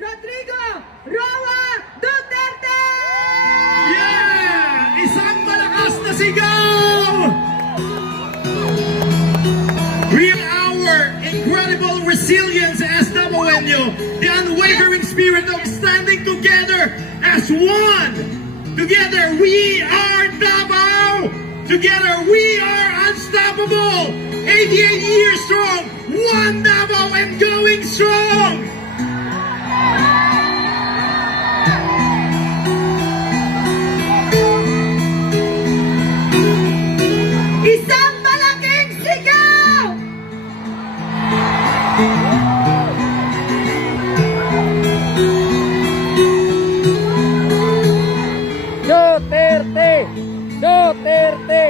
Rodrigo Roa Duterte! Yeah! Isang malakas na sigaw! Real our incredible resilience as Davaoenyo, the unwavering spirit of standing together as one. Together we are Davao. Together we are unstoppable. 88 years strong, one Davao and going strong. Isang malaking sigaw! Duterte! Duterte!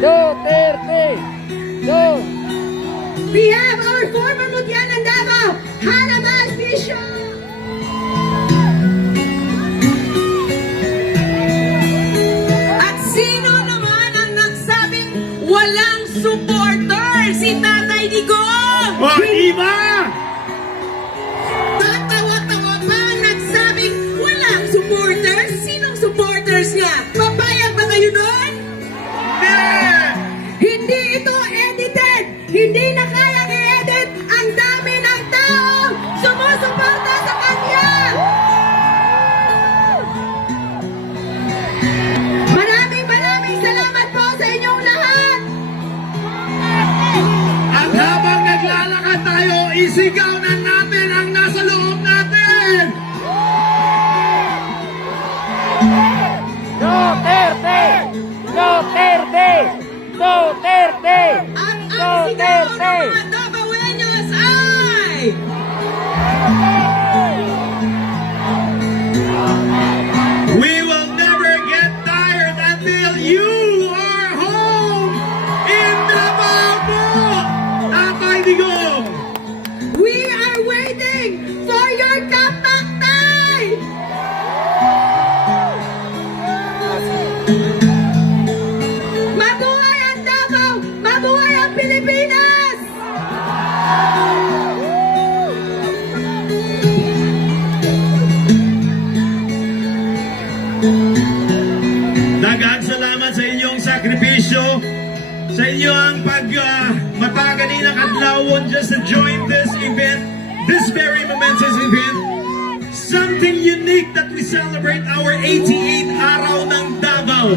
Duterte! We have our former Mutyan ng Davao, Hannah Masbisyo! At sino naman ang nagsabing walang supporter? Si Tatay Digong! O, iba! Tatawa-tawa pa ang nagsabing walang supporter? Sinong supporters niya? Papayag ba kayo nun? Yeah! Hindi ito edited! Hindi na kayang i-edit! Ang dami ng tao sumusuporta sa kanya! Maraming salamat po sa inyong lahat! At habang naglalakad tayo, isigaw na natin ang nasa loob natin! Duterte! Duterte! Duterte! At ang sigaw ng Duterte! mga Davaoenyos ay... We will never get tired until you are home in Davao po! Tatay Digong! We are waiting for your comeback time! Mabuhay ang Davao! Mabuhay ang Pilipinas! Daghang salamat sa inyong sakripisyo, sa inyong mataganinang adlawon just to join this event, this very momentous event. Something unique that we celebrate our 88th araw ng Davao.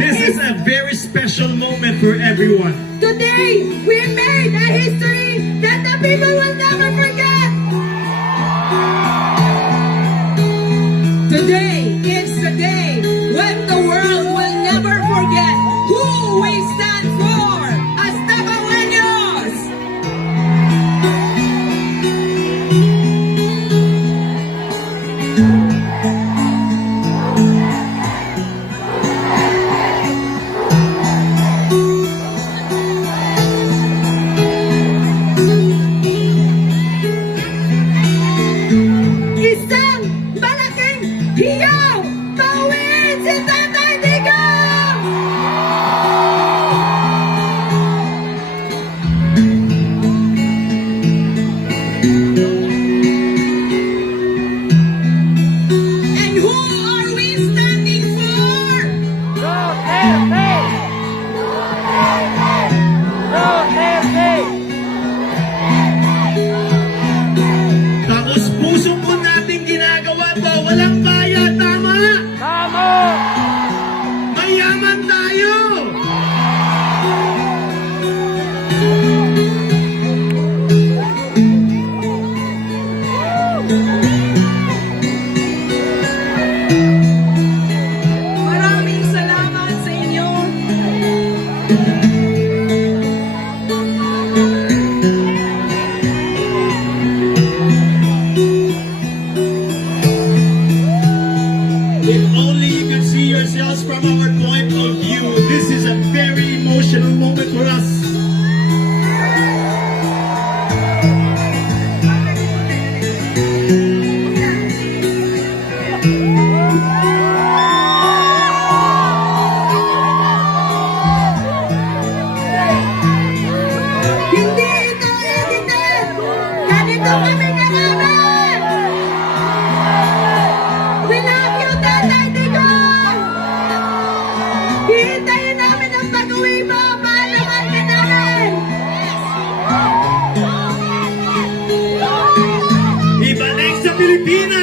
This is a very special moment for everyone. Today, we made a history that the people will never forget! Today is the day when the world will never forget who we stand for as Davaoenyos! Isang malaking hiyaw! Pauwiin si Tatay Digong! And who are we standing for? Duterte! Duterte! Tapos puso po natin ginagawa to, walang bayad, tama? Tama! Mayaman tayo! Maraming salamat sa inyo. If only you could see yourselves from our point of view, this is a very emotional moment for us.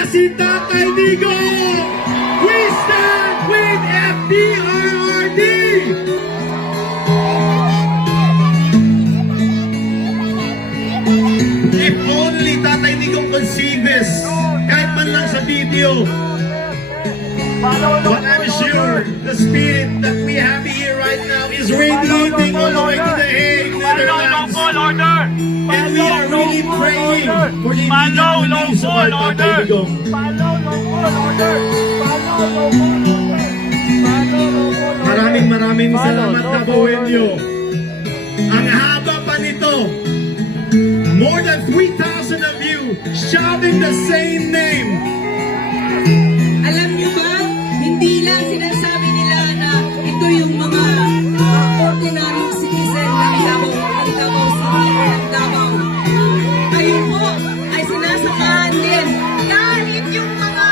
si Tatay Digong! We stand with FPRRD! If only Tatay Digong could see this, kahit man lang sa video. But I'm sure the spirit that we have here right now is radiating all the way to the Hague, Netherlands. And we are really praying for the immediate release of our Tatay Digong. Maraming salamat, Tabawenyo. Ang haba pa nito. More than 3,000 of you shouting the same name. Alam niyo ba, hindi lang sinasabi nila na ito yung mga ordinary citizen ng Davao City or ng Davao. Kayo po ay sinasamahan din kahit yung mga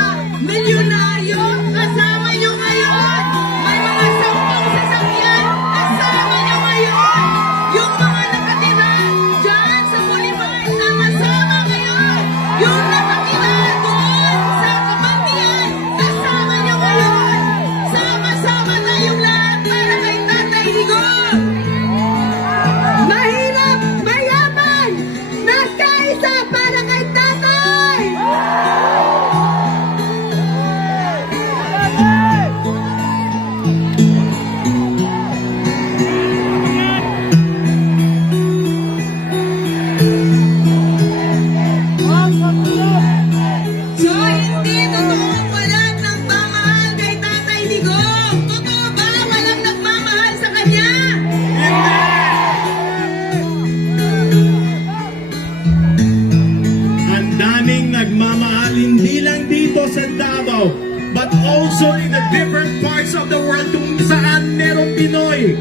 milyonaryo kasama nyo ngayon. May mga 10 sasakyan kasama nyo ngayon. Yung mga nakatira dyan sa Boulevard sama-sama ngayon. Yung nakatira doon sa Kapantian kasama nyo ngayon. Sama-sama tayong lahat para kay Tatay Digong. Mahirap, mayaman, nagkaisa para kay tatay! So, hindi totoong walang nagmamahal kay Tatay Digong. Totoo ba walang nagmamahal sa kanya? Ang daming nagmamahal hindi lang dito sa Davao, but also in the different parts of the world kung saan merong Pinoy.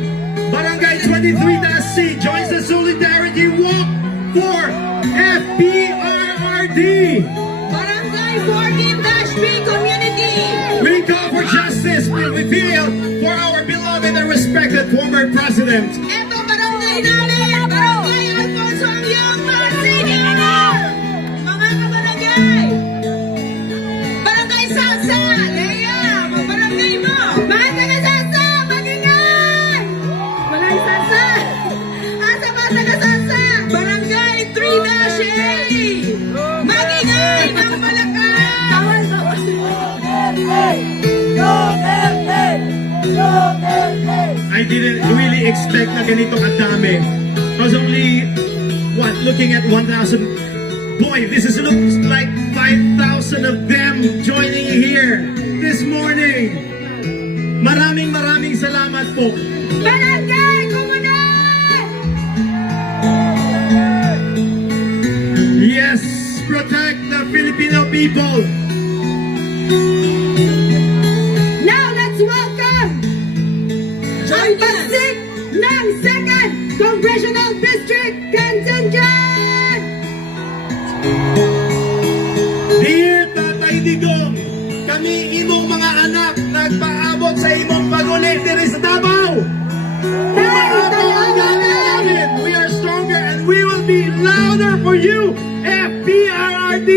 Barangay 23-C joins the Solidarity Walk for FPRRD. Barangay 14-B Community. We call for justice and we feel for our beloved and respected former president. Eto barangay namin, Barangay Alfonso Amyong, Marcini. Mga kabarangay. Barangay Salsa, Lea, mga barangay mo. Mga taga-sasa, magingay! Walang sasa! Asa ba taga-sasa? Barangay 3-A. Magingay ng Malacan. Tawal ba? I didn't really expect na ganito kadami. I was only, looking at 1,000. Boy, this looks like 5,000 of them joining here this morning. Maraming salamat po. Barangay Komunal! Yes, protect the Filipino people. Now let's welcome ang pagsik ng 2nd Congressional District Contingent! Dear Tatay Digong, kami imong mga anak nagpaabot sa imong pagulit diri sa Davao. Umaabot ang galing namin. We are stronger and we will be louder for you, FPRRD.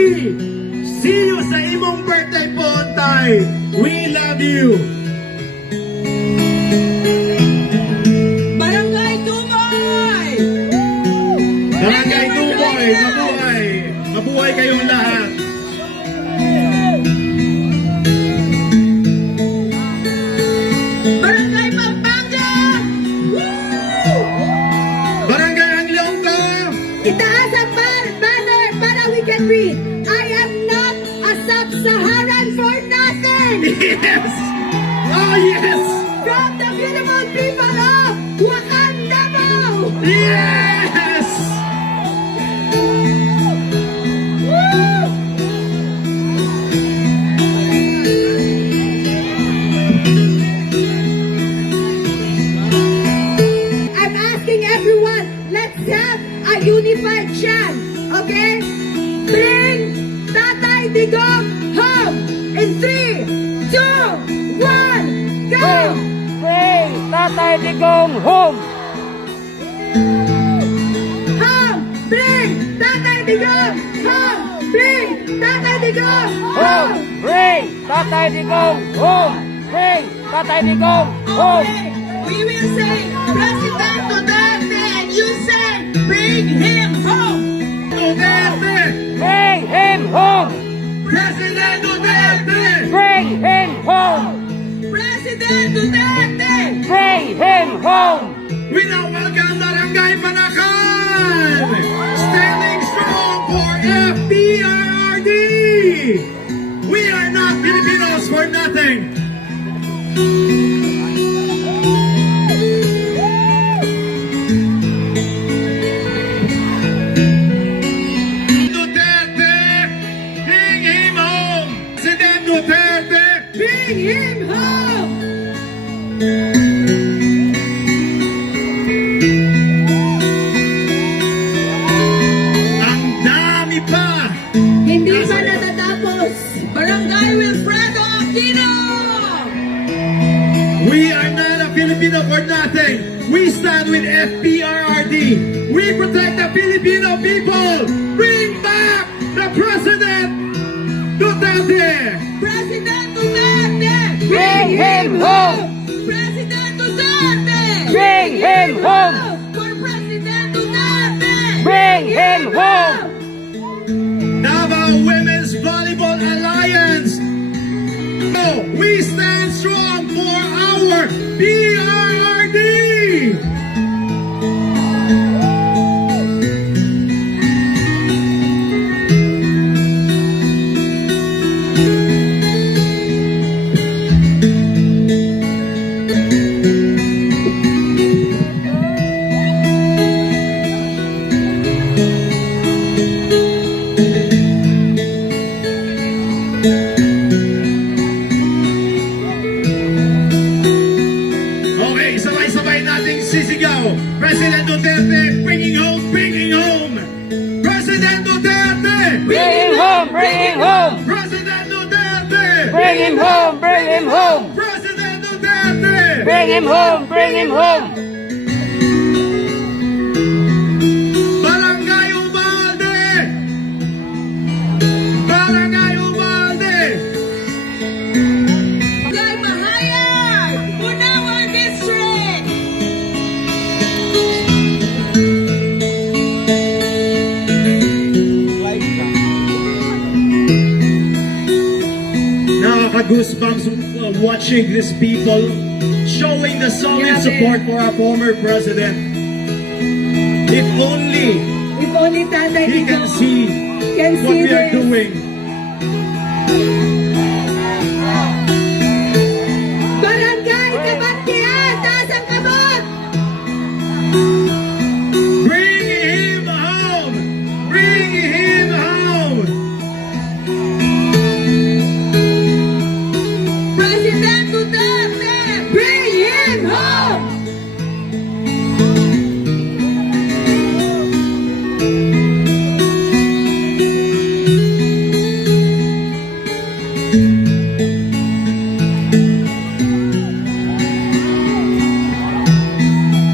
See you sa imong birthday po, Tay. We love you. Barangay Dumoy. Barangay Dumoy, mabuhay. Mabuhay kayong lahat. Barangay Pampanga. Barangay Anglionco. Itaas ang banner para we can read. I am not a sub-Saharan for nothing! Yes. Oh, yes. From the beautiful people of Wakanda! Yes. I'm asking everyone, let's have a unified chant, okay? Bring Tatay Digong home in 3, 2, 1, go! Bring Tatay Digong home! Home! Bring Tatay Digong home! Bring Tatay Digong home! Tatay Digong home! Bring Tatay Digong home! Okay, we will say President Duterte and you say bring him home. Duterte! Bring him home! President Duterte! Bring him home! President Duterte. Bring him home! We now welcome Barangay Banacan! Standing strong for FPRRD! We are not Filipinos for nothing! Duterte! Bring him home! President Duterte! Bring him home. Ang dami pa! Hindi pa natatapos. Barangay Wilfredo Aquino! We are not a Filipino for nothing. We stand with FPRRD. We protect the Filipino people. Bring back the President Duterte. President Duterte. Bring him home! President Duterte. Bring him home! For President Duterte. Bring him home! Davao Women's Volleyball Alliance. No, we stand strong for our PRRD. Okay, sabay-sabay nating sisigaw. President Duterte, bringing home, bringing home. President Duterte, Bring him home! Bring him home! President Duterte, Bring him home! Bring him home! President Duterte. Bring him home! Bring him home! Barangay Ubalde. Barangay Ubalde. Barangay Mahayag. Bunawan District. Nakaka-goosebumps watching these people showing the solid support for our former president. If only If only Tatay he can Digong see can what see we are this. doing. Barangay Kabatian. Taas ang kamot. Bring him home! Bring him home! President Duterte. Bring him home.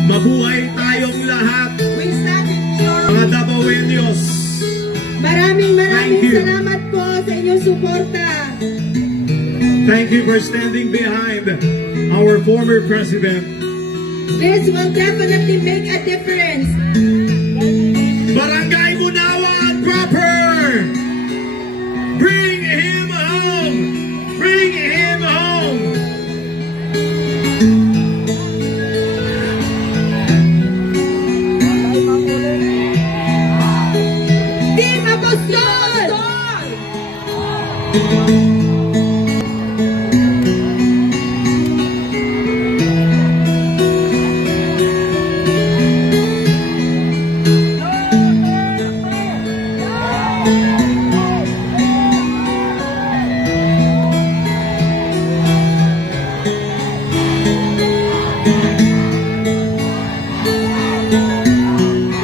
Mabuhay tayong lahat, We stand in strong. mga Dabawenyos. Maraming Thank you. salamat po sa inyong suporta. Thank you for standing behind our former president. This will definitely make a difference. Barangay Bunawan proper! Bring him home! Bring him home! Team Apostol!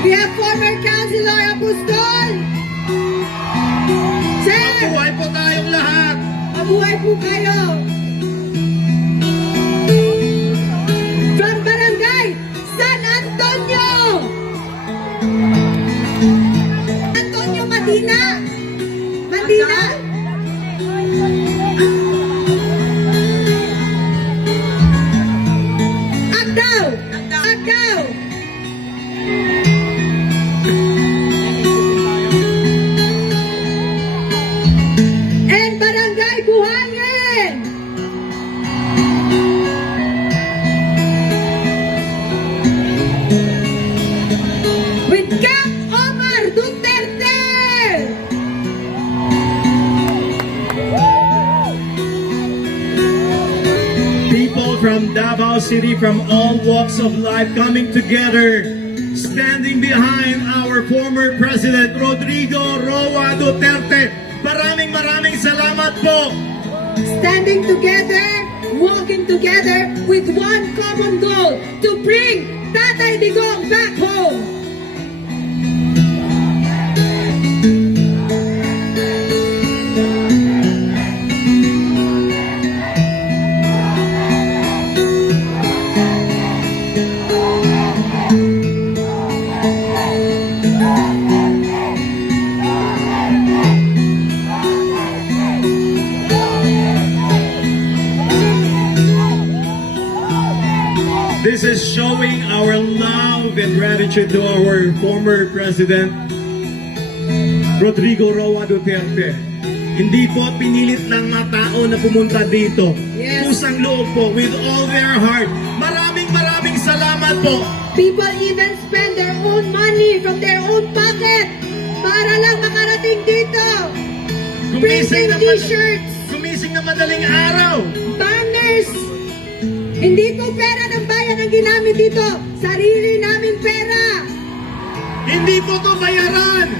We have former Councilor Apostol. Sir, Mabuhay po tayong lahat! mabuhay po kayo. From Barangay San Antonio. Antonio Madina. Madina. Davao City from all walks of life coming together, standing behind our former President Rodrigo Roa Duterte. Maraming salamat po. Standing together, walking together with one common goal, to bring Tatay Digong back home. This is showing our love and gratitude to our former President Rodrigo Roa Duterte. Hindi po pinilit lang mga tao na pumunta dito. Yes. Pusang loob po, with all their heart. Maraming salamat po. People even spend their own money from their own pocket para lang makarating dito. Printing t-shirts, Gumising na madaling araw. banners. Hindi po pera ng bayan ang ginamit dito. Sarili naming pera. Hindi po to bayaran.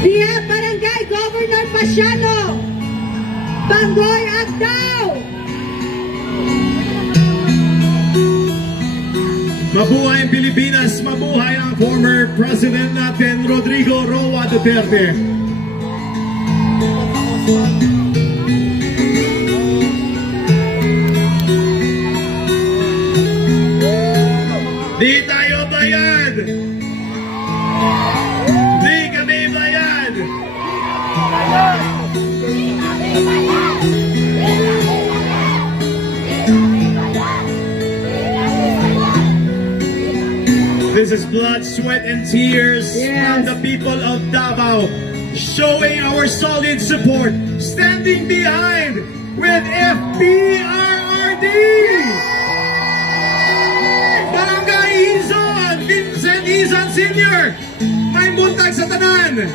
We have Barangay Governor Pasiano, Bangoy Agdao. Mabuhay ang Pilipinas, mabuhay ang former President natin, Rodrigo Roa Duterte. Di tayo bayad! Di kami bayad! This is blood, sweat, and tears Yes. from the people of Davao, showing our solid support, standing behind with FPRRD! Barangay Izon, Vincent Izon Sr. May buntag sa tanan.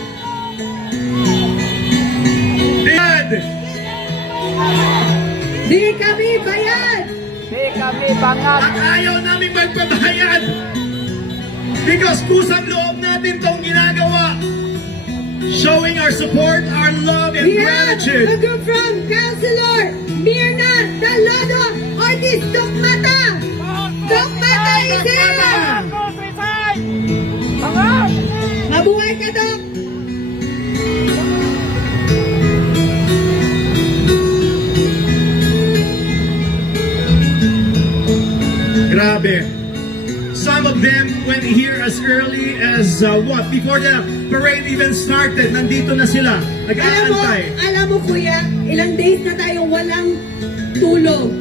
Dad, Di kami bayad. Di kami bangag. at ayaw namin magpabayad. Because kusang loob natin tong ginagawa. Showing our support, our love, and We have gratitude. a group from Councilor Mirna Dalodo Ortiz Dokmata. Dokmata is here. Bangag! Mabuhay ka, Dok. Grabe. Some of them went here as early as before the parade even started. Nandito na sila. Nag-aantay. Alam mo kuya, ilang days na tayong walang tulog.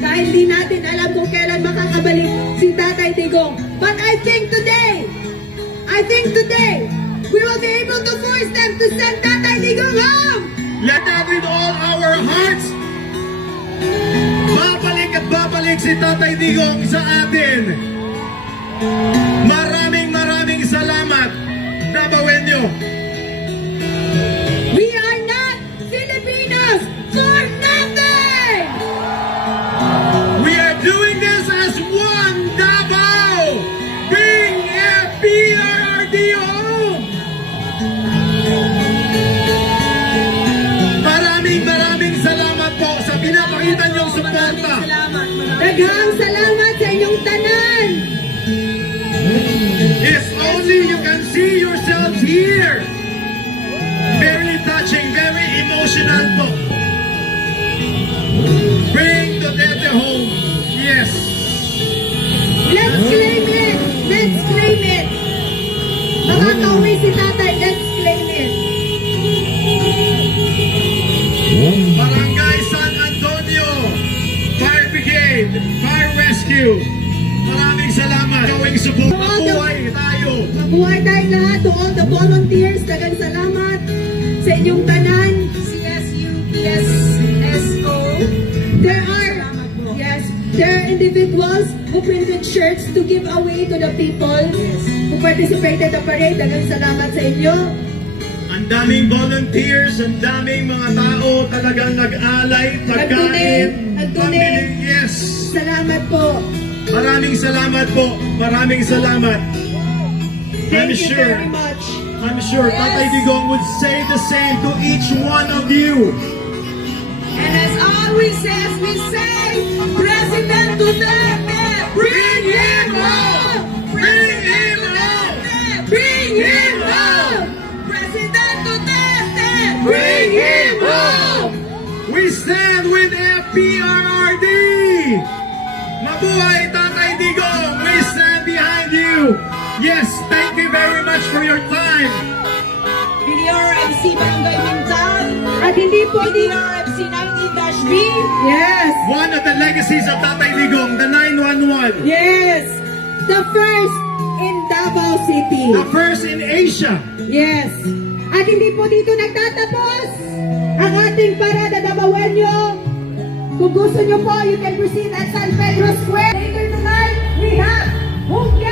Dahil di natin alam kung kailan makakabalik si Tatay Digong. But I think today, we will be able to force them to send Tatay Digong home. Let that with all our hearts. Babalik at babalik si Tatay Digong sa atin. Maraming salamat, Davaoenyo. We are not Filipinos for nothing. We are doing this as one Davao. Bring FPRRD home. Maraming salamat po sa pinapakita niyong suporta. Daghang salamat sa inyong tanan. If only you can see yourselves here. Very touching, very emotional po. Bring Duterte home. Yes. Let's claim it. Let's claim it. Makakauwi si Tatay. Let's claim it. Barangay San Antonio, Fire Brigade, Fire Rescue. Maraming salamat. Gawing support. Mabuhay tayo. Mabuhay tayong lahat. To all the volunteers, daghang salamat sa inyong tanan. CSU, PSSO. There are individuals who printed shirts to give away to the people who participated in the parade. Daghang salamat sa inyo. Ang daming volunteers, ang daming mga tao talagang nag-alay, pagkain, nag-donate. Yes. Salamat po. Maraming salamat po. Maraming salamat. Thank you very much. I'm sure Tatay Digong would say the same to each one of you. And as always says, we say, President Duterte, bring him home! Bring him home! Bring him home! President Duterte, bring him home! We stand with FPRRD! Mabuhay Tatay Digong! We stand behind you! Yes, thank you very much for your time! PDRMC Barangay Mintal, At hindi po PDRMC 19-B, Yes. One of the legacies of Tatay Digong, the 911. Yes. The first in Davao City. The first in Asia. Yes. At hindi po dito nagtatapos ang ating Parada Davaoenyo. Kung gusto nyo po, you can proceed at San Pedro Square. Later tonight, we have Hungya